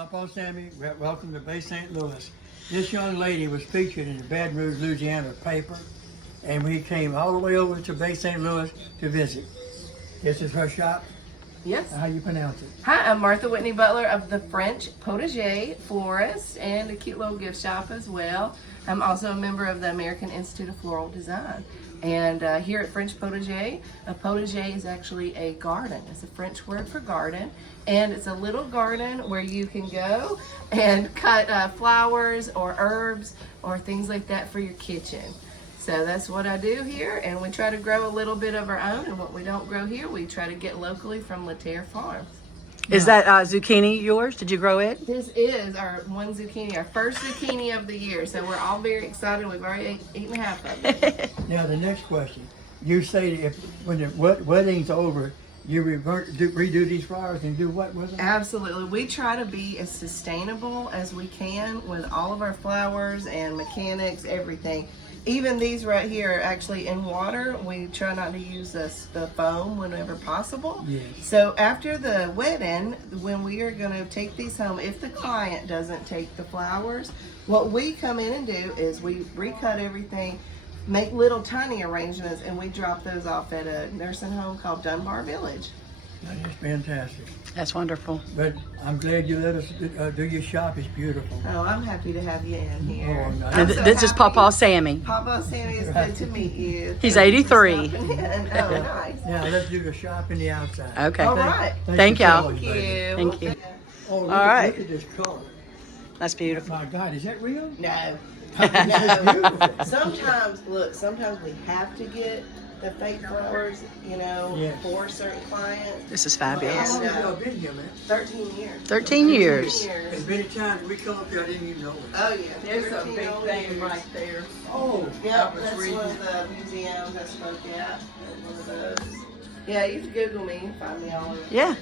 Pawpaw Sammy, welcome to Bay St. Louis. This young lady was featured in the Baton Rouge, Louisiana paper, and we came all the way over to Bay St. Louis to visit. This is her shop. Yes. How you pronounce it? Hi, I'm Martha Whitney Butler of the French Potager, Florist, and a cute little gift shop as well. I'm also a member of the American Institute of Floral Design. And here at French Potager, a potager is actually a garden. It's a French word for garden. And it's a little garden where you can go and cut flowers or herbs or things like that for your kitchen. So that's what I do here, and we try to grow a little bit of our own, and what we don't grow here, we try to get locally from Lataire Farms. Is that zucchini yours? Did you grow it? This is our one zucchini, our first zucchini of the year, so we're all very excited. We've already eaten half of it. Now the next question. You say if when the wedding's over, you redo these flowers and do what with them? Absolutely. We try to be as sustainable as we can with all of our flowers and mechanics, everything. Even these right here are actually in water. We try not to use the foam whenever possible. Yes. So after the wedding, when we are going to take these home, if the client doesn't take the flowers, what we come in and do is we recut everything, make little tiny arrangements, and we drop those off at a nursing home called Dunbar Village. That is fantastic. That's wonderful. But I'm glad you let us do your shop. It's beautiful. Oh, I'm happy to have you in here. Oh, nice. And this is Pawpaw Sammy. Pawpaw Sammy, it's good to meet you. He's Thank you for 83. stopping in. Oh, nice. Now let's do the shop in the outside. Okay. All right. Thank you y'all. so much, Thank baby. you. Thank you. Oh, look, All right. Look at this color. That's beautiful. My God, is that real? No. It's beautiful. Sometimes we have to get the fake flowers, Yes. for certain clients. This is How fabulous. long have y'all been here, man? 13 years. 13 years. As many times we come up here, I didn't even know it. Oh, yeah. There's a 13 big old thing years. right there. Oh, Yep, was that's reading. one of the museums I spoke at. One of those. Yeah, you can Google me and find me all over. Yeah.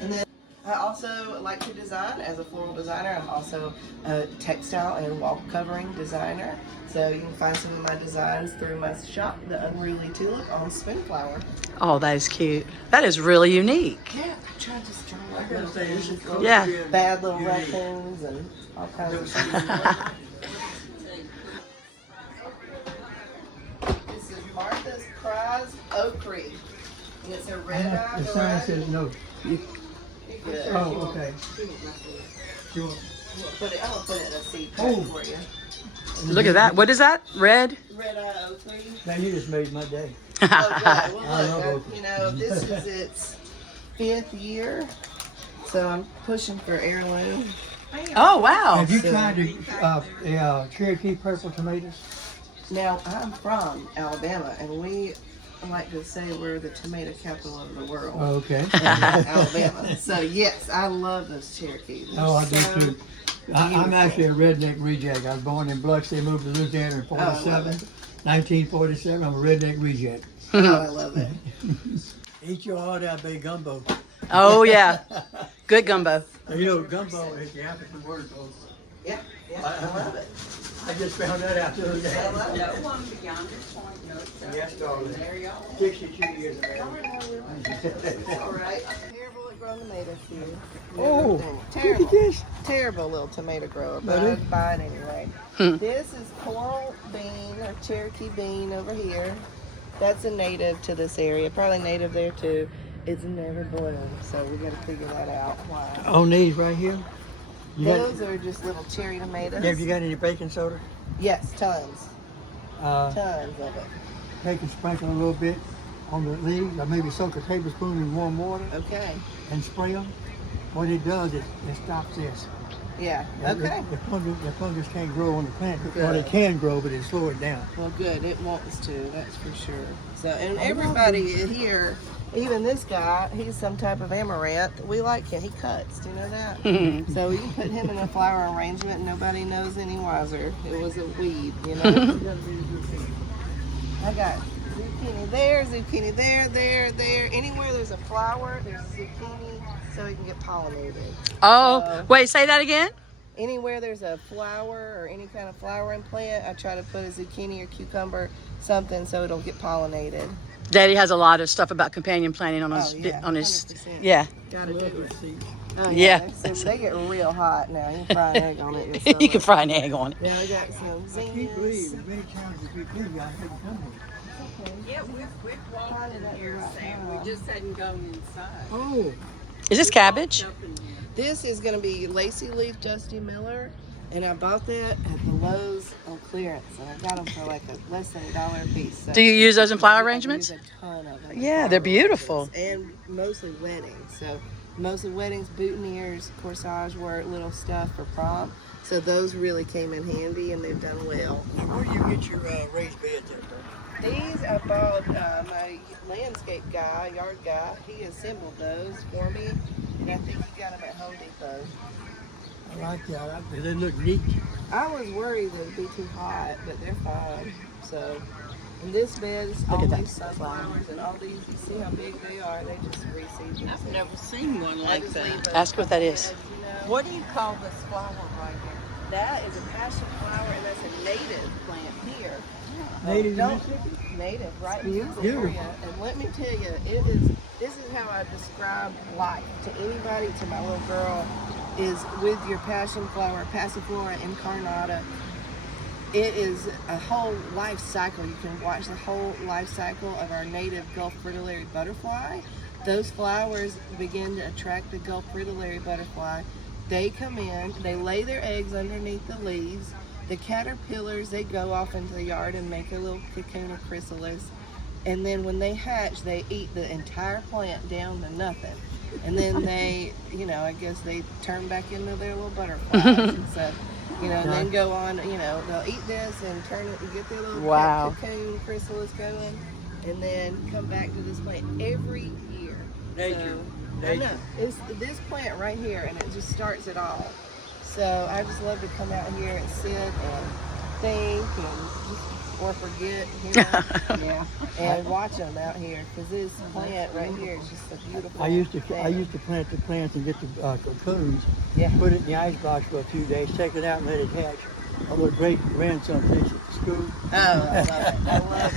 And then I also like to design as a floral designer. I'm also a textile and wall covering designer. So you can find some of my designs through my shop, The Unruly Tulip on Spinflower. Oh, that is cute. That is really unique. Yeah, I tried to draw I like gotta little say, this is close Yeah. to being bad little unique. raccoons and all kinds of This stuff. This is Martha's Prize Ochre. And it's a red eye The sign says variety. no. Good. Oh, okay. Sure. I'm gonna put it in a seed pack Oh. for you. Look at that. What is that? Red? Red eye ochre. Man, you just made my day. Oh, good. I Well, love look, ochre. this is its 5th year, so I'm pushing for heirloom. Oh, wow. Have you tried the Cherokee purple tomatoes? Now, I'm from Alabama, and we like to say we're the tomato capital of the world. Oh, okay. Alabama. So, yes, I love those Cherokees. They're Oh, I so do too. I'm beautiful. actually a redneck reject. I was born in Biloxi, moved to Louisiana in Oh, I love 47. it. 1947, I'm a redneck reject. Oh, I love it. Eat your heart out, baby, gumbo. Oh, yeah. Good gumbo. You know, gumbo is the African word for Yeah, I love it. I just found that out the other I day. love No it. one beyond this point knows. Yes, darling. There y'all. 62 years of age. All right. Terrible at growing tomatoes here. Oh, look terrible. at this. Terrible little tomato grower, but Better? I'd buy it anyway. Hmm. This is coral bean or Cherokee bean over here. That's a native to this area, probably native there too. It's never bloomed, so we got to figure that out. Why? On these right here. You got, Those are just little cherry tomatoes. have you got any baking soda? Yes, tons, Uh, tons of it. take and sprinkle a little bit on the leaves, or maybe soak a tablespoon in warm water Okay. and spray them. What it does is it stops this. Yeah. The- Okay. The fungus can't grow on the plant. Good. Well, it can grow, but it slow it down. Well, good. It wants to. That's for sure. So, and everybody here, even this guy, he's some type of amaranth. We like him. He cuts. Do you know that? So you can put him in a flower arrangement, and nobody knows any wiser. It was a weed, you know. I got zucchini there, there. Anywhere there's a flower, there's zucchini, so it can get pollinated. Oh, wait, say that again? Anywhere there's a flower or any kind of flowering plant, I try to put a zucchini or cucumber, something so it'll get pollinated. Daddy has a lot of stuff about companion planting on his, Oh, yeah, on his, 100%. yeah. Gotta do it. Oh, Yeah. They get real hot now. You can fry an egg on it. in the You can summer. fry an egg on it. Yeah, we got some I can't zinnias. believe many times if you do, y'all couldn't come here. Yeah, we've walked in here, Sam. We just hadn't gone inside. Oh, Is this cabbage? Up in here. This is going to be Lacy Leaf Dusty Miller, and I bought that at the Lowe's on clearance, and I got them for like less than $1 a piece. So Do you use those in flower I arrangements? use a ton of them. Yeah, they're beautiful. And mostly weddings. So mostly weddings, boutonnieres, corsage work, little stuff for prom. So those really came in handy, and they've done well. now where do you get your raised beds at? These I bought my landscape guy, yard guy. He assembled those for me, and I think he got them at Home Depot. I like that. They look neat. I was worried that it'd be too hot, but they're fine. So, and this bed is all at that these sunflowers and all these. You see how big they are? They just reseed. I've never seen one I like just that. leave them Ask what that is. as you know. What do you call this flower right here? That is a passion flower, and that's a native plant here. Native Don't- Mississippi? Native, right in this Beautiful. area. And let me tell you, this is how I describe life to anybody, to my little girl, is with your passion flower, Passiflora incarnata. It is a whole life cycle. You can watch the whole life cycle of our native Gulf fritillary butterfly. Those flowers begin to attract the Gulf fritillary butterfly. They come in, they lay their eggs underneath the leaves. The caterpillars, they go off into the yard and make a little cocoon of chrysalis. And then when they hatch, they eat the entire plant down to nothing. And then they, I guess they turn back into their little butterflies. And so, and then go on, they'll eat this and turn it and get their little Wow. cocoon chrysalis going. And then come back to this plant every year. Nature. So, I know. It's this plant right here, and it just starts it all. So I just love to come out here and sit and think or forget, Yeah. and watch them out here because this plant right here is just a beautiful. I used to thing. plant the plants and get the cocoons, Yeah. put it in the icebox for a few days, take it out and let it hatch. My little great grandson takes it to school. Oh, I love it. I love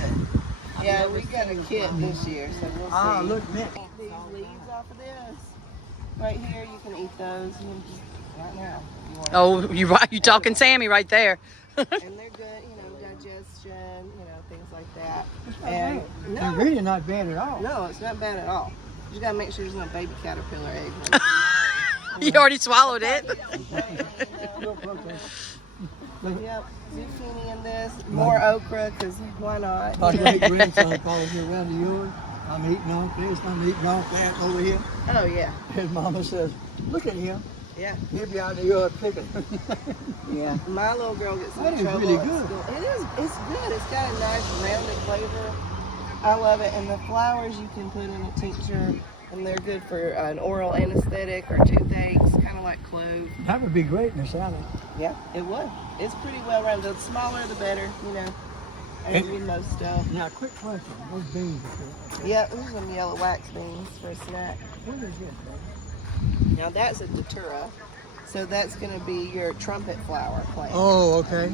it. Yeah, we got a kit this year, so we'll see. Ah, look, mint. These leaves off of this right here, you can eat those right now. If you want. Oh, you talking Sammy right there. And they're good, digestion, things like that. And They're really not bad at all. no, it's not bad at all. You just gotta make sure there's no baby caterpillar eggs. You already swallowed it. Yep, zucchini in this, more okra, because why not? My great grandson follows me around the yard. I'm eating on this, I'm eating on that over here. Oh, yeah, His mama says, look at him. yeah. He'll be out in the yard picking. Yeah. My little girl gets That in is trouble really at good. school. It's good. It's got a nice rounded flavor. I love it. And the flowers you can put in a tincture, and they're good for an oral anesthetic or toothaches, kind of like clove. That would be great in a salad. Yeah, it would. It's pretty well rounded. The smaller the better, as with most stuff. Now, quick question. Those beans are good. Yeah, these are some yellow wax beans for a snack. What is this, baby? Now that's a datura. So that's going to be your trumpet flower plant. Oh, okay.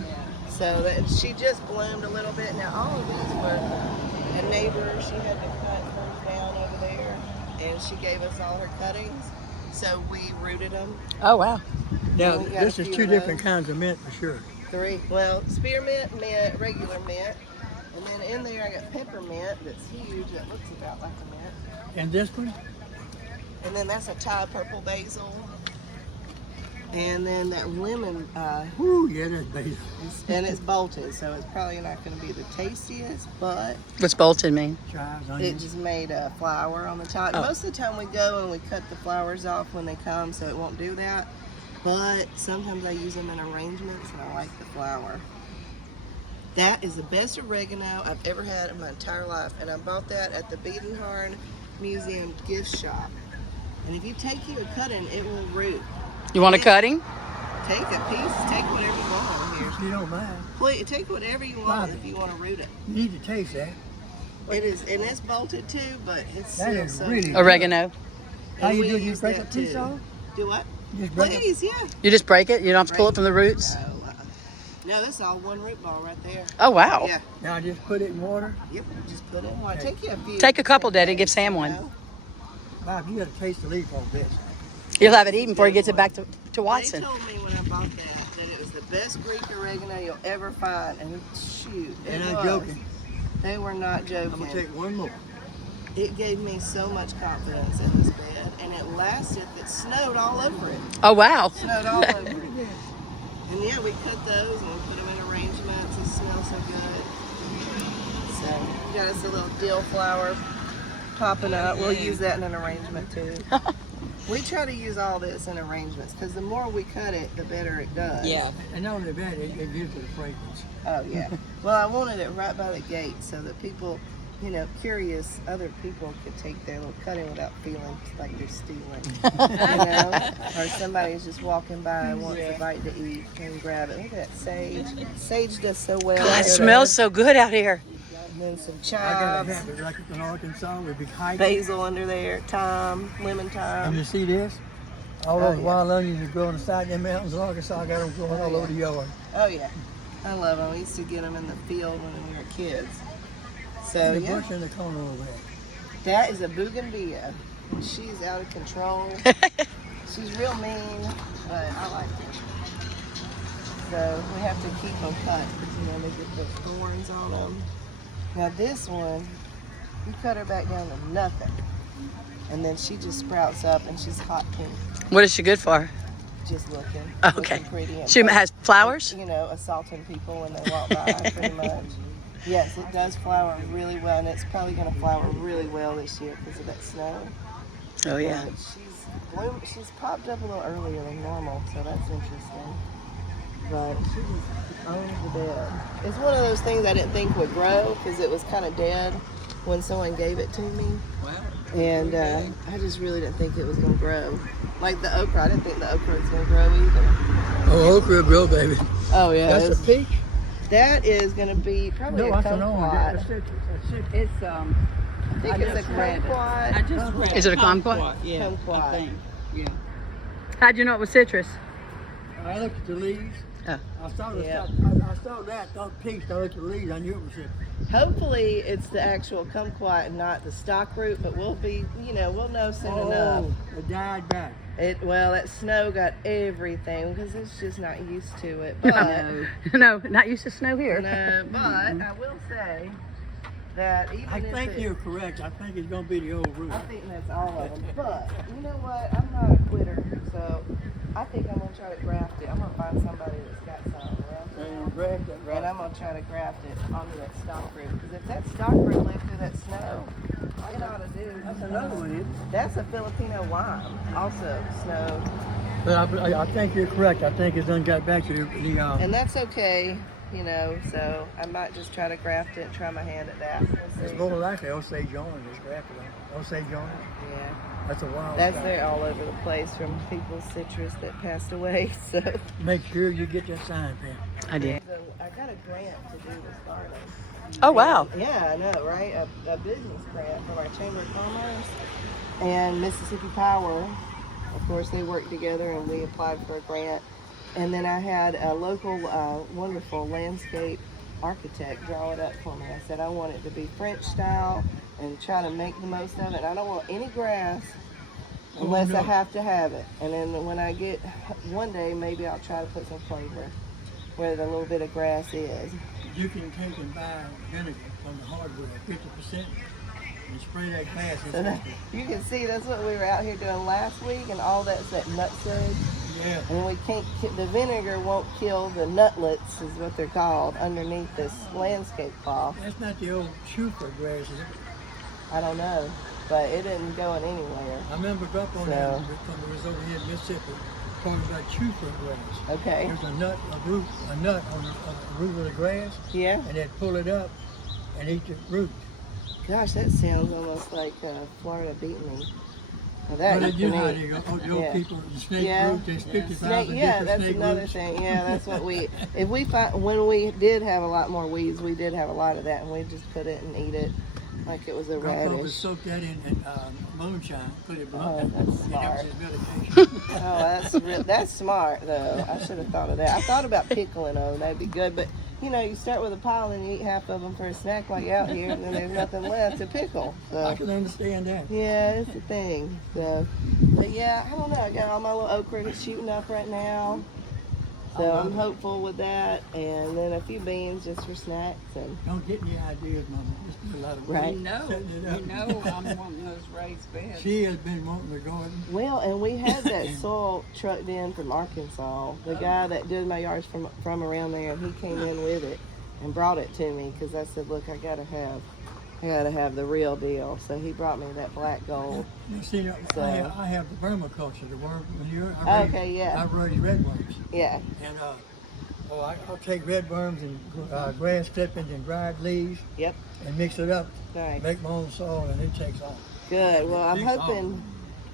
So that she just bloomed a little bit. Now all of these were a neighbor. She had to cut hers down over there, and she gave us all her cuttings. So we rooted them. Oh, wow. Now, We got this a is few two of different those. kinds of mint for sure. 3. Well, spearmint, mint, regular mint, and then in there I got peppermint that's huge. That looks about like a mint. And this one? And then that's a Thai purple basil. And then that lemon, Ooh, yeah, that's basil. and it's bolted, so it's probably not going to be the tastiest, but What's bolted mean? Chives, it onions. just made a flower on the top. Oh. Most of the time we go and we cut the flowers off when they come, so it won't do that. But sometimes I use them in arrangements, and I like the flower. That is the best oregano I've ever had in my entire life, and I bought that at the Biedenharn Museum gift shop. And if you take you a cutting, it will root. You want a cutting? Take a piece, take whatever you want on here. If you don't mind, Please, take whatever you want Bobby. if you want to root it. you need to taste that. It is, and it's bolted too, but it's That still is so really good. Oregano. How And you we do? You use break that a piece too. off? Do what? Just break it. Please, yeah. You just break it? You don't have to pull it from the roots? Oh, No, this is all one root ball right there. Oh, wow. Yeah. Now just put it in water. Yep. Just put it in water. Take you a few. Take a couple, Daddy. Give Sam one. Bob, you got to taste the leaf on this. He'll have it eaten before he gets it back to They Watson. told me when I bought that it was the best Greek oregano you'll ever find. And shoot, And it I'm was. joking. They were not joking. I'm going to take one more. It gave me so much confidence in this bed, and it lasted. It snowed all over it. Oh, wow. Snowed all over it. And yeah, we cut those and we put them in arrangements. It smells so good. So we got us a little dill flower popping up. We'll use that in an arrangement too. We try to use all this in arrangements because the more we cut it, the better it does. Yeah. And not only that, it gives it a fragrance. Oh yeah. Well, I wanted it right by the gate so that people, you know, curious other people could take their little cutting without feeling like they're stealing. You know? Or somebody's just walking by and wants a bite to eat and grab it. Look at that sage. Sage does so well. God, it smells so good out here. And then some I got to chives, have it like in Arkansas. We'd be hiking. basil under there, thyme, lemon And thyme. you see this? All Oh, those yeah. wild onions that grow on the side of them mountains in Arkansas, I got them growing all over the yard. Oh yeah. I love them. We used to get them in the field when we were kids. So And the yeah. bush in the corner over there. That is a bougainvillea. She's out of control. She's real mean, but I like her. So we have to keep them cut because you know they get the thorns on them. Now this one, you cut her back down to nothing, and then she just sprouts up and she's hot pink, What is she good for? just looking. Okay. Looking pretty. And She has flowers? you know, assaulting people when they walk by, pretty much. Yes, it does flower really well, and it's probably going to flower really well this year because of that snow. Oh, yeah. But she's popped up a little earlier than normal, so that's interesting. But she's owns the bed. It's one of those things I didn't think would grow because it was kind of dead when someone gave it to me. Wow. And I just really didn't think it was going to grow. Like the okra, I didn't think the okra was going to grow either. Oh, okra grow, baby. Oh, yeah. That's a peach? That is going to be probably No, a that's an orange. kumquat. That's citrus. That's citrus. It's I think it's a kumquat. I just read Is it a kumquat? Yeah, Kumquat. I think. Yeah. How'd you know it was citrus? I looked at the leaves. Oh. I saw the Yeah. I saw that, thought peach. I looked at the leaves. I knew it was citrus. Hopefully it's the actual kumquat and not the stock root, but we'll be, you know, we'll know soon enough. It died back. Well, that snow got everything because it's just not used to it. But No, not used to snow here. no, but I will say that even I if think you're correct. I think it's going to be the old root. I think that's all of them. But you know what? I'm not a quitter, so I think I'm gonna try to graft it. I'm gonna find somebody that's got some around And graft that and right. I'm gonna try to graft it onto that stock root. Because if that stock root lived through that snow, all it ought to do. That's another one, isn't it? That's a Filipino lime, also snowed, But I think you're correct. I think it's done got back to the and that's okay, you know. So I might just try to graft it and try my hand at that. We'll it's see. more likely Osage orange is grafted on. Osage orange. Yeah, That's a wild that's style. there all over the place from people's citrus that passed away. So Make sure you get that sign, man. I did. So I got a grant to do this garden. Oh, wow. Yeah, I know, right? A business grant from our Chamber of Commerce and Mississippi Power. Of course, they worked together and we applied for a grant. And then I had a local wonderful landscape architect draw it up for me. I said I want it to be French style and try to make the most of it. I don't want any grass unless I have to have it. And then when I get, one day maybe I'll try to put some flavor where the little bit of grass is. You can take and buy vinegar from the hardwood, 50%, and spray that glass So into that, you can see that's what we were out here doing last week, and all that's that nutsedge. Yeah. And we can't, the vinegar won't kill the nutlets, is what they're called, underneath this landscape cloth. That's not the old chufa grass, is it? I don't know, but it isn't going anywhere. I remember up on So- that when we was over here in Mississippi, talking about chufa grass. Okay. There's a nut on the root of the grass, Yeah. and they'd pull it up and eat the root. Gosh, that sounds almost like Florida beat me. Now that But you you know how can eat. the old Yeah. people, the snake Yeah. root, there's 50,000 Snake, yeah, different that's snake another roots. thing. Yeah, that's what if we find, when we did have a lot more weeds, we did have a lot of that, and we just put it and eat it like it was a Grandpa would radish. soak that in moonshine, put it Oh, blunt. that's And that smart. was his medication. Oh, that's smart though. I should have thought of that. I thought about pickling them. That'd be good, but you know, you start with a pile and you eat half of them for a snack while you're out here, and then there's nothing left to pickle. I So can understand that. yeah, it's a thing. So, but yeah, I don't know. I got all my little okra that's shooting up right now. So I'm hopeful with that, and then a few beans just for snacks and. Don't get any ideas, Mama. Just do a lot of Right. You know, setting it up. you know I'm wanting those raised beds. She has been wanting the garden. Well, and we had that soil trucked in from Arkansas. The guy that did my yards from around there, he came in with it and brought it to me because I said, look, I gotta have the real deal. So he brought me that black gold. You see, So- I have the vermiculture, the worm. Okay, yeah. I raise red worms. Yeah. And I'll take red worms and grass clippings and dried leaves Yep. and mix it up, Nice. make my own soil, and it takes off. Good. Well, I'm Takes hoping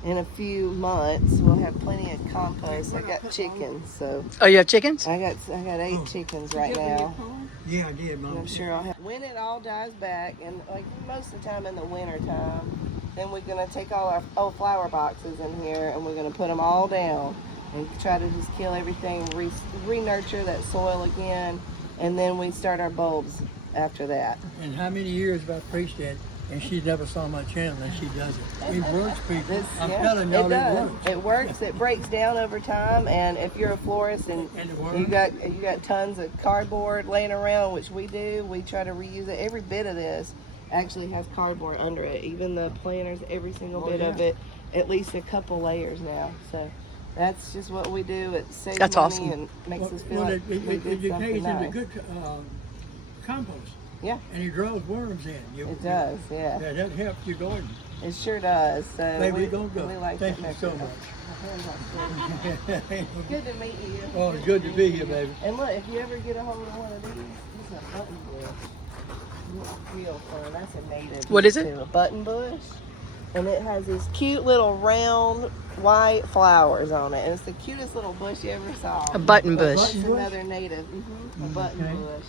in a few months we'll have plenty of compost. I got chickens, so Oh, you have chickens? I got 8 chickens right now. Yeah, I did, And Mama. I'm sure I'll have. When it all dies back, and like most of the time in the winter time, then we're gonna take all our old flower boxes in here and we're gonna put them all down and try to just kill everything, re-nurture that soil again, and then we start our bulbs after that. And how many years have I preached that, and she never saw my channel, and she does it. It works, people. I'm telling y'all, it does. it works. It works. It breaks down over time, and if you're a florist and And it works. you got tons of cardboard laying around, which we do, we try to reuse it. Every bit of this actually has cardboard under it. Even the planters, every single Oh, bit of yeah. it, at least a couple layers now. So that's just what we do. It saves That's money awesome. and makes us feel Well, like we it did decays something into nice. good compost, Yeah, and it draws worms in. it does. Yeah, Yeah, that helps your garden. it sure does. So Baby, we don't go. we like Thank that you so method. much. Good to meet you. Oh, it's good to be here, baby. And look, if you ever get a hold of one of these, this is a button bush. Real fun. That's a native. What is it? too. A button bush. And it has these cute little round white flowers on it. And it's the cutest little bush you ever saw. A button bush. button It's bush? another native. A button Okay. bush.